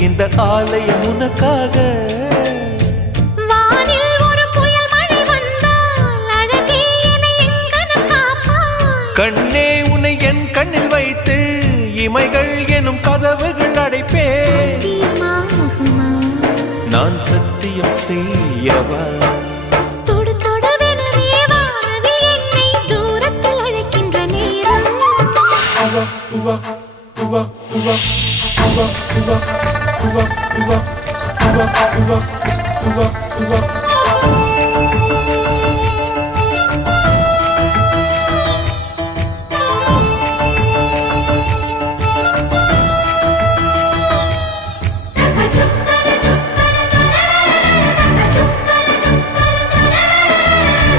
இந்த ஆலயம் உனக்காக. வானில் ஒரு புயல் மழை வந்தால் அழகே என்னை எங்கனம் காப்பாய். கண்ணே உன்னை என் கண்ணில் வைத்து இமைகள் எனும் கதவுகள் அடைப்பேன். சத்தியமாகுமா? நான் சத்தியம் செய்யவா? தொடு தொடுவெனவே வானவில் என்னை தூரத்தில் அழைக்கின்ற நேரம். உவா